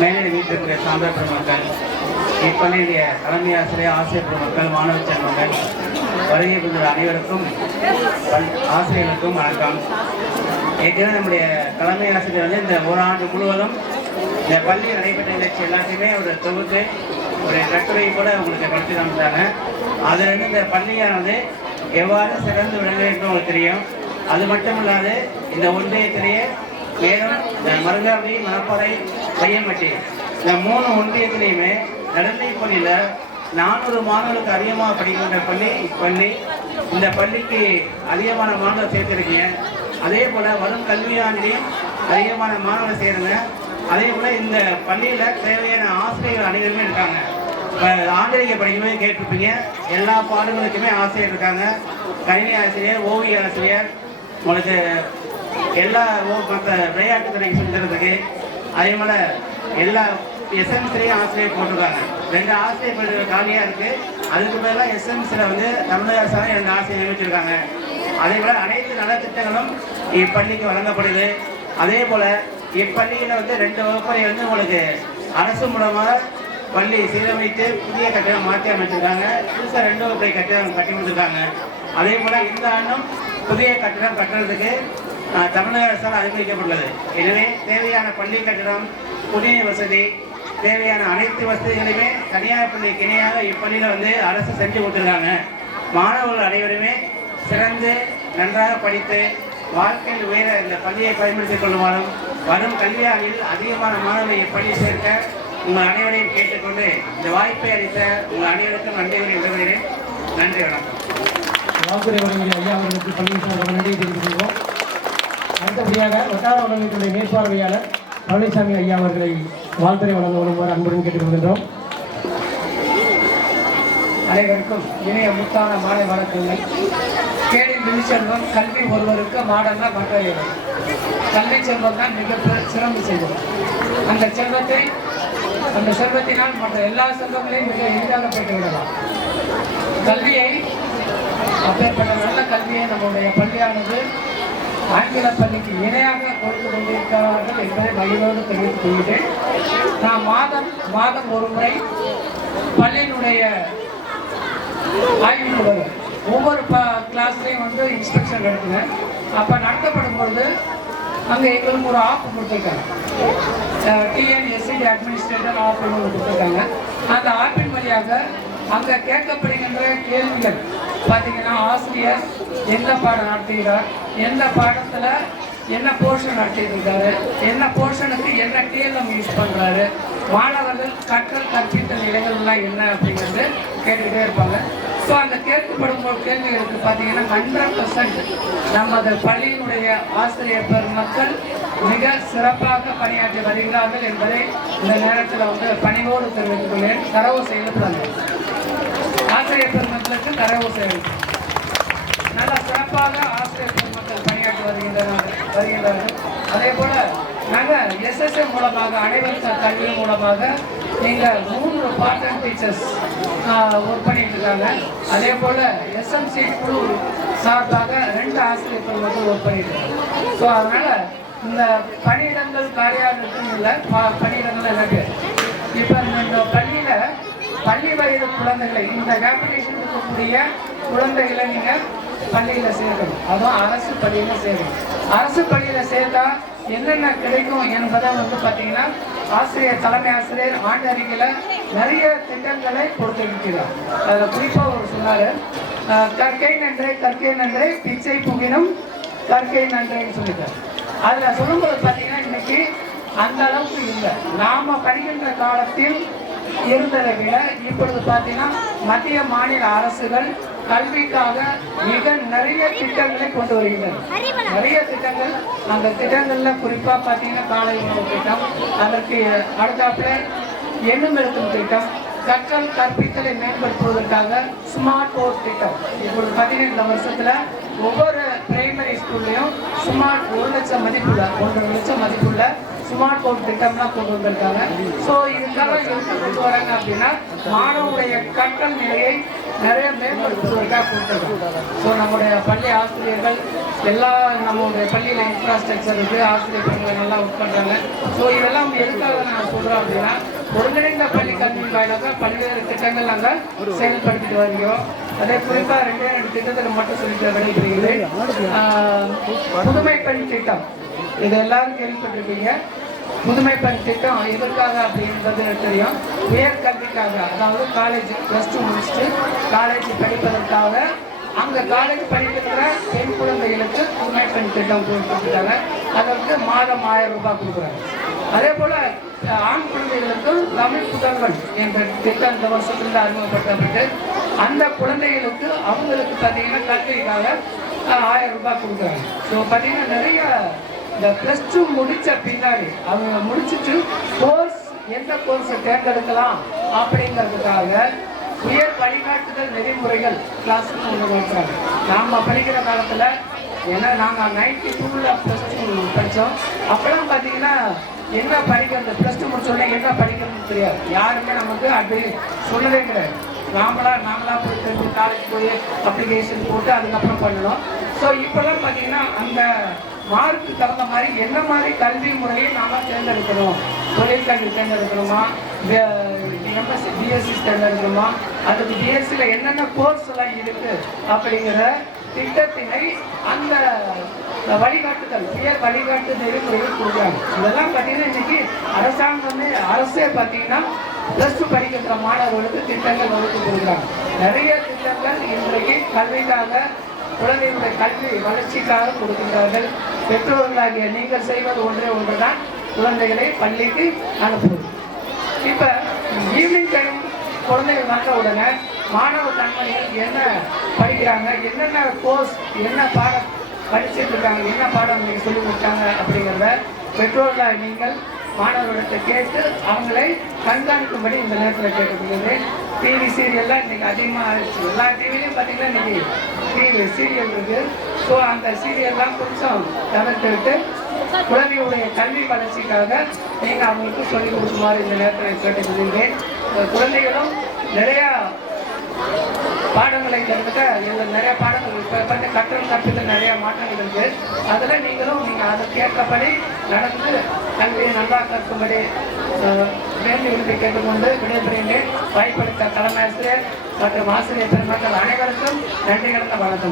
மேலே வீட்டிருக்கிற சான்ற பெருமக்கள் இப்பள்ளியுடைய தலைமை ஆசிரியர் ஆசிரியர் பெருமக்கள் மாணவ செல்வங்கள் வருகை புரிந்த அனைவருக்கும் ஆசிரியர்களுக்கும் வணக்கம். ஏற்கனவே நம்முடைய தலைமை ஆசிரியர் வந்து இந்த ஓராண்டு முழுவதும் இந்த பள்ளி நடைபெற்ற நிகழ்ச்சி எல்லாத்தையுமே ஒரு தொகுத்து ஒரு கட்டுரை கூட உங்களுக்கு படித்து காமிச்சாங்க அதிலிருந்து இந்த பள்ளியானது எவ்வாறு சிறந்து விளங்குகிறது உங்களுக்கு தெரியும். அது மட்டும் இல்லாது இந்த ஒன்றியத்திலேயே மேலும் இந்த மணப்பாறை பையன்பட்டி. இந்த மூணு ஒன்றியத்திலையுமே நடுநிலை பள்ளியில் நானூறு மாணவர்களுக்கு அதிகமாக படிக்கின்ற பள்ளி இப்பள்ளி. இந்த பள்ளிக்கு அதிகமான மாணவர் சேர்த்திருக்கீங்க. அதே போல் வரும் கல்வியாண்டிலையும் அதிகமான மாணவர்கள் சேருங்க. அதே போல் இந்த பள்ளியில் தேவையான ஆசிரியர்கள் அனைவருமே இருக்காங்க. இப்போ ஆங்கிலேய படிக்கும்போது கேட்டிருப்பீங்க எல்லா பாடங்களுக்குமே ஆசிரியர் இருக்காங்க. கணினி ஆசிரியர் ஓவிய ஆசிரியர் உங்களுக்கு எல்லா மற்ற விளையாட்டு துறைக்கு செஞ்சதுக்கு அதே போல் எல்லா எஸ்எம்சிலையும் ஆசிரியர் போட்டிருக்காங்க. ரெண்டு ஆசிரியர் பள்ளிகள் காலியாக இருக்குது அதுக்கு மேலே எஸ்எம்சியில் வந்து தமிழக அரசாங்கம் ரெண்டு ஆசிரியர் நியமிச்சிருக்காங்க. அதே போல் அனைத்து நலத்திட்டங்களும் இப்பள்ளிக்கு வழங்கப்படுது. அதே போல் இப்பள்ளியில் வந்து ரெண்டு வகுப்பறை வந்து உங்களுக்கு அரசு மூலமாக பள்ளி சீரமைத்து புதிய கட்டிடம் மாற்றி அமைச்சிருக்காங்க. புதுசாக ரெண்டு வகுப்பறை கட்டிடம் கட்டி கொடுத்துருக்காங்க அதே போல் இந்த ஆண்டும் புதிய கட்டிடம் கட்டுறதுக்கு தமிழக அரசால் அனுமதிக்கப்பட்டுள்ளது எனவே தேவையான பள்ளி கட்டிடம் குடிநீர் வசதி தேவையான அனைத்து வசதிகளையுமே தனியார் பள்ளிக்கு இணையாக இப்பள்ளியில் வந்து அரசு செஞ்சு கொடுத்துருக்காங்க. மாணவர்கள் அனைவருமே சிறந்து நன்றாக படித்து வாழ்க்கையில் உயர இந்த பள்ளியை பயன்படுத்திக் கொள்ளுமாறும் வரும் கல்வியாண்டில் அதிகமான மாணவர்களை இப்பள்ளி சேர்க்க உங்கள் அனைவரையும் கேட்டுக்கொண்டு இந்த வாய்ப்பை அளித்த உங்கள் அனைவருக்கும் நன்றி விடுகிறேன் நன்றி வணக்கம் வாழ்த்துறை வழங்கிய ஐயா அவர்களுக்கு பள்ளி சார்பாக நன்றியை தெரிவித்துக் கொள்வோம் வழியாக வட்டார வளங்களுடைய மேற்பார்வையாளர் பழனிசாமி ஐயா அவர்களை வாழ்த்துறை வழங்க வருமாறு அன்புடன் கேட்டுக்கொள்கின்றோம் அனைவருக்கும் இணைய முத்தான மாலை வணக்கங்கள். கேடின் விழிச்செல்வம் கல்வி ஒருவருக்கு மாடல்ல மற்றவர்கள் கல்வி செல்வம் தான் மிக பெ- சிறந்த செல்வம். அந்த செல்வத்தை அந்த செல்வத்தினால் மற்ற எல்லா செல்வங்களையும் மிக எளிதாக பெற்று விடலாம். கல்வியை அப்பேற்பட்ட நல்ல கல்வியை நம்முடைய பள்ளியானது ஆங்கில பள்ளிக்கு இணையாக கொடுத்து கொண்டிருக்கிறார்கள் என்பதை மகிழ்வோடு தெரிவித்துக் கொள்கிறேன். நான் மாதம் மாதம் ஒரு முறை பள்ளியினுடைய ஆய்வுக்கு வருவேன் ஒவ்வொரு ப கிளாஸ்லேயும் வந்து இன்ஸ்பெக்ஷன் எடுத்துங்க அப்போ நடத்தப்படும் பொழுது அங்கே எங்களுக்கு ஒரு ஆப் கொடுத்துருக்காங்க. டிஎன்எஸ்சிடி அட்மினிஸ்ட்ரேட்டர் ஆப் கொடுத்துருக்காங்க. அந்த ஆப்பின் வழியாக அங்கே கேட்கப்படுகின்ற கேள்விகள் பார்த்தீங்கன்னா ஆசிரியர் எந்த பாடம் நடத்துகிறார் எந்த பாடத்தில் என்ன போர்ஷன் நடத்திட்டு இருக்காரு என்ன போர்ஷனுக்கு என்ன டிஎல்எம் யூஸ் பண்ணுறாரு மாணவர்கள் கற்றல் கற்பித்தல் நிலைகள்லாம் என்ன அப்படிங்கிறது கேட்டுக்கிட்டே இருப்பாங்க. ஸோ அந்த கேட்கப்படும் ஒரு கேள்விகளுக்கு பார்த்தீங்கன்னா ஹண்ட்ரட் பர்சன்ட் நமது பள்ளியினுடைய ஆசிரியர் பெருமக்கள் மிக சிறப்பாக பணியாற்றி வருகிறார்கள் என்பதை இந்த நேரத்தில் வந்து பணிவோடு தெரிவித்துக் கொள்கிறேன். தரவு செய்யப்படுறாங்க மக்களுக்கு பெருமக்களுக்கு தரவு நல்ல சிறப்பாக ஆசிரியர் பெருமக்கள் பணியாற்றி வருகின்றனர் வருகின்றார்கள். அதே போல நாங்கள் எஸ்எஸ்எம் மூலமாக அனைவரும் கல்வி மூலமாக நீங்கள் மூன்று பார்ட் டைம் டீச்சர்ஸ் ஒர்க் பண்ணிட்டு இருக்காங்க. அதே போல எஸ்எம்சி குழு சார்பாக ரெண்டு ஆசிரியர் பெருமக்கள் ஒர்க் பண்ணிட்டு இருக்காங்க. ஸோ அதனால இந்த பணியிடங்கள் காலியாகிறதுக்கும் இல்லை பணியிடங்கள் எனக்கு இப்போ இந்த பள்ளியில் பள்ளி வயது குழந்தைகளை இந்த வேக்சினேஷன் இருக்கக்கூடிய குழந்தைகளை நீங்கள் பள்ளியில் சேர்க்கணும் அதுவும் அரசு பள்ளியில் சேர்க்கணும் அரசு பள்ளியில் சேர்த்தா என்னென்ன கிடைக்கும் என்பதை வந்து பார்த்தீங்கன்னா ஆசிரியர் தலைமை ஆசிரியர் ஆண்டு அறிக்கையில் நிறைய திட்டங்களை கொடுத்திருக்கிறார் அதில் குறிப்பாக ஒரு சொன்னார் கற்கை நன்றே கற்கை நன்றே பிச்சை புகினும் கற்கை நன்றேன்னு சொல்லிட்டார். அதில் சொல்லும்போது பார்த்தீங்கன்னா இன்னைக்கு அந்த அளவுக்கு இல்லை. நாம படிக்கின்ற காலத்தில் இருந்ததை விட இப்பொழுது பார்த்தீங்கன்னா மத்திய மாநில அரசுகள் கல்விக்காக மிக நிறைய திட்டங்களை கொண்டு வருகின்றன. நிறைய திட்டங்கள் அந்த திட்டங்கள்ல குறிப்பா பார்த்தீங்கன்னா காலை உணவு திட்டம் அதற்கு அடுத்தாப்புல எண்ணும் எழுத்தும் திட்டம் கற்றல் கற்பித்தலை மேம்படுத்துவதற்காக ஸ்மார்ட் போர்ட் திட்டம். இப்பொழுது பார்த்தீங்கன்னா இந்த வருஷத்துல ஒவ்வொரு பிரைமரி ஸ்கூல்லையும் ஸ்மார்ட் ஒரு லட்சம் மதிப்புள்ள ஒன்றரை லட்சம் மதிப்புள்ள ஸ்மார்ட் போர்ட் திட்டம்லாம் கொண்டு வந்திருக்காங்க. ஸோ இதுக்காக எதுக்கு கொண்டு வராங்க அப்படின்னா மாணவருடைய கற்றல் நிலையை நிறைய மேம்படுத்துவதற்காக கொடுத்துருக்காங்க ஸோ நம்முடைய பள்ளி ஆசிரியர்கள் எல்லா நம்மளுடைய பள்ளியில் இன்ஃப்ராஸ்ட்ரக்சர் இருக்குது ஆசிரியர் பெண்கள் நல்லா ஒர்க் பண்ணுறாங்க ஸோ இதெல்லாம் எதுக்காக நான் சொல்கிறோம் அப்படின்னா ஒருங்கிணைந்த கல்வியின் வாயிலாக பல்வேறு திட்டங்கள் நாங்கள் செயல்படுத்திட்டு வருகிறோம். அதே குறிப்பாக ரெண்டே ரெண்டு திட்டத்தில் மட்டும் சொல்லிட்டு விடைபெறுகிறது புதுமை பெண் திட்டம். இது எல்லாரும் கேள்விப்பட்டிருப்பீங்க. புதுமை பெண் திட்டம் எதற்காக அப்படின்றது எனக்கு தெரியும். உயர்கல்விக்காக அதாவது காலேஜ் ப்ளஸ் டூ முடிச்சுட்டு காலேஜ் படிப்பதற்காக அந்த காலேஜ் படிக்கிற பெண் குழந்தைகளுக்கு புதுமை பெண் திட்டம் கொடுத்துருக்காங்க அதற்கு மாதம் ஆயிரம் ரூபாய் கொடுக்குறாங்க. அதே போல ஆண் குழந்தைகளுக்கு தமிழ் புத்தகங்கள் என்ற திட்டம் இந்த வருஷத்துல அறிமுகப்படுத்தப்பட்டு அந்த குழந்தைகளுக்கு அவங்களுக்கு பார்த்தீங்கன்னா கல்விக்காக ஆயிரம் ரூபாய் கொடுக்குறாங்க. ஸோ பார்த்தீங்கன்னா நிறைய இந்த ப்ளஸ் டூ முடிச்ச பின்னாடி அவங்க முடிச்சுட்டு கோர்ஸ் எந்த கோர்ஸை தேர்ந்தெடுக்கலாம் அப்படிங்கிறதுக்காக உயர் வழிகாட்டுதல் நெறிமுறைகள் கிளாஸ்னு ஒன்று வைக்கிறாங்க நாம் படிக்கிற காலத்தில் ஏன்னா நாங்கள் நைன்டி டூவில் ப்ளஸ் டூ படித்தோம் அப்போலாம் பார்த்தீங்கன்னா என்ன படிக்கிறது? ப்ளஸ் டூ முடிச்சோடனே என்ன படிக்கிறதுன்னு தெரியாது. யாருமே நமக்கு அப்படி சொல்லவே கிடையாது. நாமளா நாமளா போய் தெரிஞ்சு காலேஜ் போய் அப்ளிகேஷன் போட்டு அதுக்கப்புறம் பண்ணணும். ஸோ இப்போல்லாம் பார்த்தீங்கன்னா அந்த மார்க்கு தகுந்த மாதிரி என்ன மாதிரி கல்வி முறையை நாம் தேர்ந்தெடுக்கணும்? தொழில் கல்வி தேர்ந்தெடுக்கணுமா எம்எஸ்சி பிஎஸ்சி தேர்ந்தெடுக்கணுமா? அதுக்கு பிஎஸ்சியில் என்னென்ன கோர்ஸ் எல்லாம் இருக்குது அப்படிங்கிற திட்டத்தினை அந்த வழிகாட்டுதல் உயர் வழிகாட்டு நெறிமுறைகள் கொடுக்குறாங்க இதெல்லாம் பார்த்தீங்கன்னா இன்னைக்கு அரசாங்கமே அரசே பார்த்தீங்கன்னா ப்ளஸ் டூ படிக்கின்ற மாணவர்களுக்கு திட்டங்கள் வகுத்து கொடுக்குறாங்க நிறைய திட்டங்கள் இன்றைக்கு கல்விக்காக குழந்தைகளுடைய கல்வி வளர்ச்சிக்காக கொடுக்கின்றார்கள். பெற்றோர்களாகிய நீங்கள் செய்வது ஒன்றே ஒன்றுதான். குழந்தைகளை பள்ளிக்கு அனுப்புவது. இப்போ ஈவினிங் டைம் குழந்தைகள் வந்த உடனே மாணவ கண்மணிகள் என்ன படிக்கிறாங்க? என்னென்ன கோர்ஸ் என்ன பாடம் படிச்சுட்டு இருக்காங்க? என்ன பாடம் நீங்கள் சொல்லி கொடுத்தாங்க அப்படிங்கிறத பெற்றோர்களாக நீங்கள் மாணவர்களிடத்தை கேட்டு அவங்களை கண்காணிக்கும்படி இந்த நேரத்தில் கேட்டுக்கொள்கிறது டிவி சீரியல்லாம் இன்னைக்கு அதிகமாக ஆயிடுச்சு. எல்லா டிவிலையும் பார்த்தீங்கன்னா இன்னைக்கு டிவி சீரியல் இருக்கு. ஸோ அந்த சீரியல்லாம் கொஞ்சம் தவிர்த்துவிட்டு குழந்தையுடைய கல்வி வளர்ச்சிக்காக நீங்கள் அவங்களுக்கு சொல்லிக் கொடுக்குமாறு இந்த நேரத்தில் கேட்டுக்கொள்கிறேன். குழந்தைகளும் நிறையா பாடங்களை கற்றுக்க இதில் நிறைய பாடங்கள் இப்போ வந்து கற்றல் கற்பித்தல் நிறைய மாற்றங்கள் இருக்கு. அதில் நீங்களும் நீங்கள் அதற்கேற்றபடி நடந்து கல்வியை நல்லா கற்கும்படி வேண்டி விரும்பி கேட்டுக்கொண்டு விடைபெறுகிறேன். வாய்ப்பளித்த தலைமை ஆசிரியர் மற்றும் ஆசிரியர் பெருமக்கள் அனைவருக்கும் நன்றி கடந்த வணக்கம்.